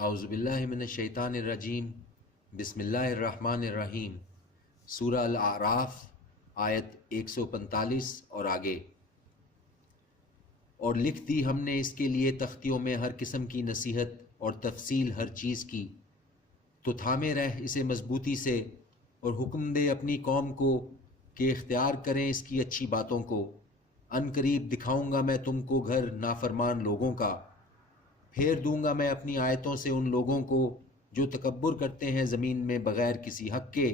اعوذ باللہ من الشیطان الرجیم بسم اللہ الرحمن الرحیم۔ سورہ الاعراف آیت 145 اور آگے۔ اور لکھ دی ہم نے اس کے لیے تختیوں میں ہر قسم کی نصیحت اور تفصیل ہر چیز کی، تو تھامے رہ اسے مضبوطی سے، اور حکم دے اپنی قوم کو کہ اختیار کریں اس کی اچھی باتوں کو۔ ان قریب دکھاؤں گا میں تم کو گھر نافرمان لوگوں کا، پھیر دوں گا میں اپنی آیتوں سے ان لوگوں کو جو تکبر کرتے ہیں زمین میں بغیر کسی حق کے،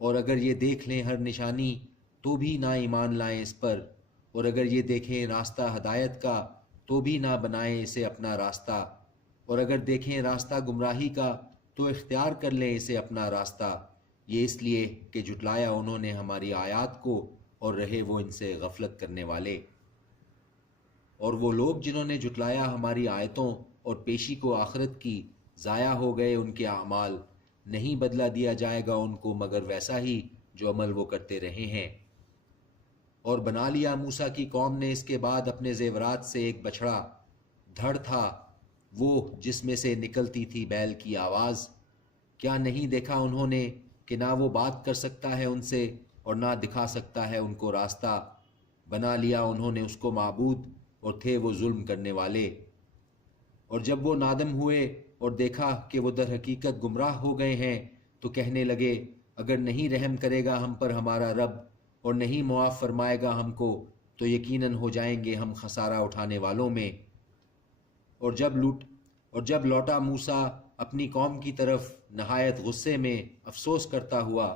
اور اگر یہ دیکھ لیں ہر نشانی تو بھی نہ ایمان لائیں اس پر، اور اگر یہ دیکھیں راستہ ہدایت کا تو بھی نہ بنائیں اسے اپنا راستہ، اور اگر دیکھیں راستہ گمراہی کا تو اختیار کر لیں اسے اپنا راستہ، یہ اس لیے کہ جھٹلایا انہوں نے ہماری آیات کو اور رہے وہ ان سے غفلت کرنے والے۔ اور وہ لوگ جنہوں نے جھٹلایا ہماری آیتوں اور پیشی کو آخرت کی، ضائع ہو گئے ان کے اعمال، نہیں بدلہ دیا جائے گا ان کو مگر ویسا ہی جو عمل وہ کرتے رہے ہیں۔ اور بنا لیا موسیٰ کی قوم نے اس کے بعد اپنے زیورات سے ایک بچھڑا، دھڑ تھا وہ جس میں سے نکلتی تھی بیل کی آواز۔ کیا نہیں دیکھا انہوں نے کہ نہ وہ بات کر سکتا ہے ان سے اور نہ دکھا سکتا ہے ان کو راستہ؟ بنا لیا انہوں نے اس کو معبود، اور تھے وہ ظلم کرنے والے۔ اور جب وہ نادم ہوئے اور دیکھا کہ وہ در حقیقت گمراہ ہو گئے ہیں تو کہنے لگے، اگر نہیں رحم کرے گا ہم پر ہمارا رب اور نہیں معاف فرمائے گا ہم کو تو یقیناً ہو جائیں گے ہم خسارہ اٹھانے والوں میں۔ اور جب لوٹا موسیٰ اپنی قوم کی طرف نہایت غصے میں افسوس کرتا ہوا،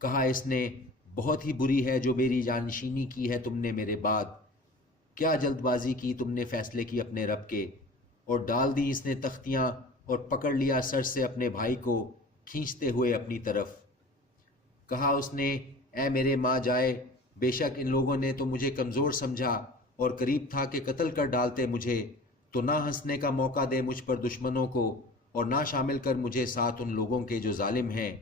کہا اس نے بہت ہی بری ہے جو میری جانشینی کی ہے تم نے میرے بعد، کیا جلد بازی کی تم نے فیصلے کی اپنے رب کے، اور ڈال دی اس نے تختیاں اور پکڑ لیا سر سے اپنے بھائی کو کھینچتے ہوئے اپنی طرف۔ کہا اس نے، اے میرے ماں جائے، بے شک ان لوگوں نے تو مجھے کمزور سمجھا اور قریب تھا کہ قتل کر ڈالتے مجھے، تو نہ ہنسنے کا موقع دے مجھ پر دشمنوں کو، اور نہ شامل کر مجھے ساتھ ان لوگوں کے جو ظالم ہیں۔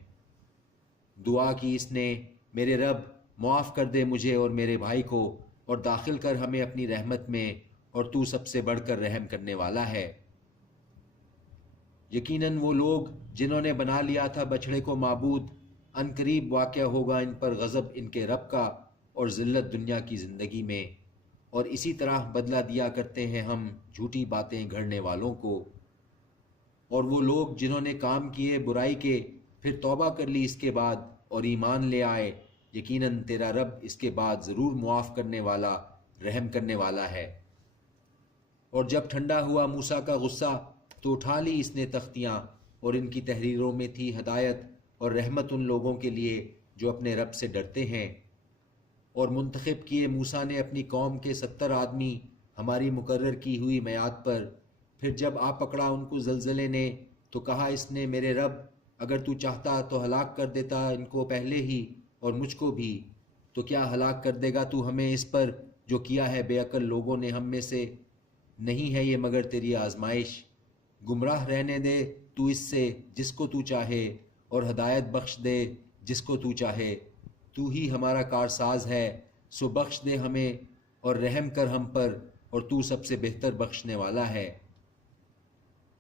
دعا کی اس نے، میرے رب معاف کر دے مجھے اور میرے بھائی کو، اور داخل کر ہمیں اپنی رحمت میں، اور تو سب سے بڑھ کر رحم کرنے والا ہے۔ یقیناً وہ لوگ جنہوں نے بنا لیا تھا بچھڑے کو معبود، ان قریب واقع ہوگا ان پر غضب ان کے رب کا اور ذلت دنیا کی زندگی میں، اور اسی طرح بدلہ دیا کرتے ہیں ہم جھوٹی باتیں گھڑنے والوں کو۔ اور وہ لوگ جنہوں نے کام کیے برائی کے پھر توبہ کر لی اس کے بعد اور ایمان لے آئے، یقیناً تیرا رب اس کے بعد ضرور معاف کرنے والا رحم کرنے والا ہے۔ اور جب ٹھنڈا ہوا موسیٰ کا غصہ تو اٹھا لی اس نے تختیاں، اور ان کی تحریروں میں تھی ہدایت اور رحمت ان لوگوں کے لیے جو اپنے رب سے ڈرتے ہیں۔ اور منتخب کیے موسیٰ نے اپنی قوم کے 70 آدمی ہماری مقرر کی ہوئی میعاد پر، پھر جب آ پکڑا ان کو زلزلے نے تو کہا اس نے، میرے رب اگر تو چاہتا تو ہلاک کر دیتا ان کو پہلے ہی اور مجھ کو بھی، تو کیا ہلاک کر دے گا تو ہمیں اس پر جو کیا ہے بے عقل لوگوں نے ہم میں سے؟ نہیں ہے یہ مگر تیری آزمائش، گمراہ رہنے دے تو اس سے جس کو تو چاہے، اور ہدایت بخش دے جس کو تو چاہے، تو ہی ہمارا کارساز ہے، سو بخش دے ہمیں اور رحم کر ہم پر، اور تو سب سے بہتر بخشنے والا ہے۔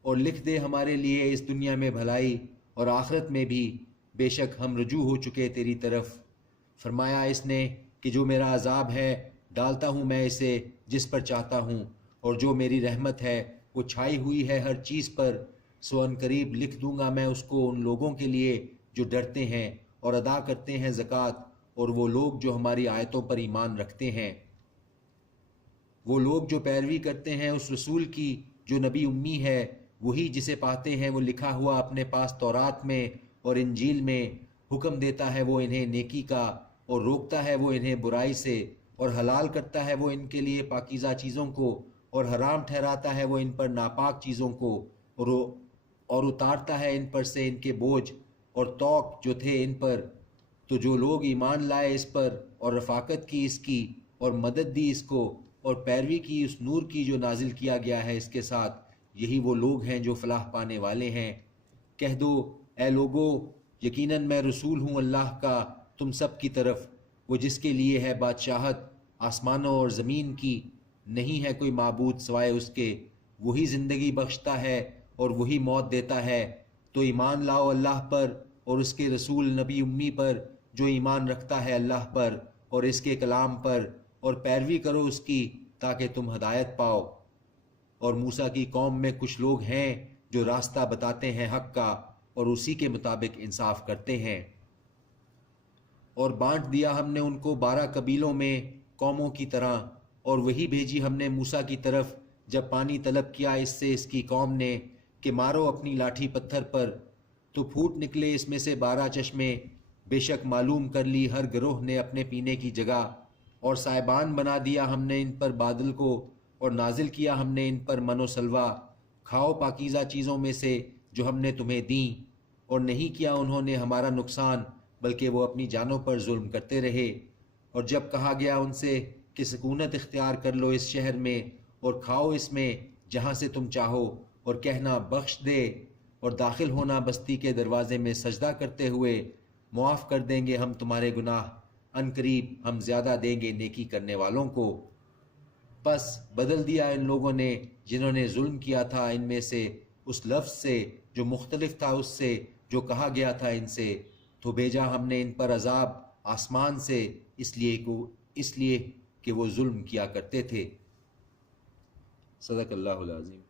اور لکھ دے ہمارے لیے اس دنیا میں بھلائی اور آخرت میں بھی، بے شک ہم رجوع ہو چکے تیری طرف۔ فرمایا اس نے کہ جو میرا عذاب ہے ڈالتا ہوں میں اسے جس پر چاہتا ہوں، اور جو میری رحمت ہے وہ چھائی ہوئی ہے ہر چیز پر، سو ان قریب لکھ دوں گا میں اس کو ان لوگوں کے لیے جو ڈرتے ہیں اور ادا کرتے ہیں زکوٰۃ، اور وہ لوگ جو ہماری آیتوں پر ایمان رکھتے ہیں، وہ لوگ جو پیروی کرتے ہیں اس رسول کی جو نبی امی ہے، وہی جسے پاتے ہیں وہ لکھا ہوا اپنے پاس تورات میں اور انجیل میں، حکم دیتا ہے وہ انہیں نیکی کا اور روکتا ہے وہ انہیں برائی سے، اور حلال کرتا ہے وہ ان کے لیے پاکیزہ چیزوں کو، اور حرام ٹھہراتا ہے وہ ان پر ناپاک چیزوں کو، اور اتارتا ہے ان پر سے ان کے بوجھ اور طوق جو تھے ان پر۔ تو جو لوگ ایمان لائے اس پر اور رفاقت کی اس کی اور مدد دی اس کو اور پیروی کی اس نور کی جو نازل کیا گیا ہے اس کے ساتھ، یہی وہ لوگ ہیں جو فلاح پانے والے ہیں۔ کہہ دو اے لوگو، یقیناً میں رسول ہوں اللہ کا تم سب کی طرف، وہ جس کے لیے ہے بادشاہت آسمانوں اور زمین کی، نہیں ہے کوئی معبود سوائے اس کے، وہی زندگی بخشتا ہے اور وہی موت دیتا ہے، تو ایمان لاؤ اللہ پر اور اس کے رسول نبی امی پر جو ایمان رکھتا ہے اللہ پر اور اس کے کلام پر، اور پیروی کرو اس کی تاکہ تم ہدایت پاؤ۔ اور موسیٰ کی قوم میں کچھ لوگ ہیں جو راستہ بتاتے ہیں حق کا اور اسی کے مطابق انصاف کرتے ہیں۔ اور بانٹ دیا ہم نے ان کو 12 قبیلوں میں قوموں کی طرح، اور وہی بھیجی ہم نے موسیٰ کی طرف جب پانی طلب کیا اس سے اس کی قوم نے کہ مارو اپنی لاٹھی پتھر پر، تو پھوٹ نکلے اس میں سے 12 چشمے۔ بے شک معلوم کر لی ہر گروہ نے اپنے پینے کی جگہ، اور سائبان بنا دیا ہم نے ان پر بادل کو، اور نازل کیا ہم نے ان پر من و سلوہ۔ کھاؤ پاکیزہ چیزوں میں سے جو ہم نے تمہیں دیں، اور نہیں کیا انہوں نے ہمارا نقصان بلکہ وہ اپنی جانوں پر ظلم کرتے رہے۔ اور جب کہا گیا ان سے کہ سکونت اختیار کر لو اس شہر میں اور کھاؤ اس میں جہاں سے تم چاہو، اور کہنا بخش دے، اور داخل ہونا بستی کے دروازے میں سجدہ کرتے ہوئے، معاف کر دیں گے ہم تمہارے گناہ، ان قریب ہم زیادہ دیں گے نیکی کرنے والوں کو۔ پس بدل دیا ان لوگوں نے جنہوں نے ظلم کیا تھا ان میں سے اس لفظ سے جو مختلف تھا اس سے جو کہا گیا تھا ان سے، تو بھیجا ہم نے ان پر عذاب آسمان سے اس لیے کہ وہ ظلم کیا کرتے تھے۔ صدق اللہ العظیم۔